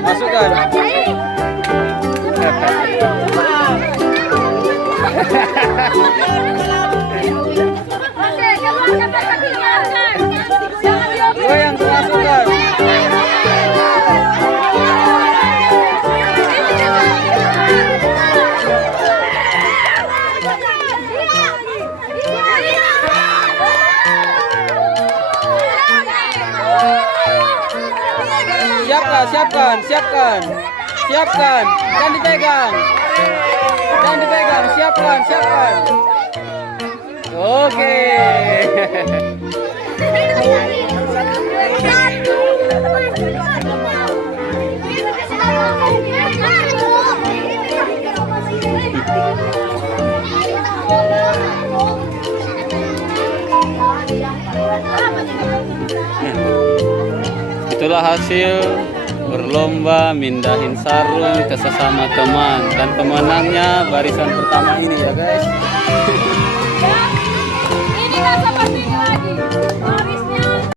Masukkan. Goyang, masukkan. Siapkan, siapkan, siapkan, dan dipegang, siapkan, siapkan. Oke. Itulah hasil berlomba mindahin sarung ke sesama teman, dan pemenangnya barisan pertama ini ya guys. Ini kan seperti ini lagi.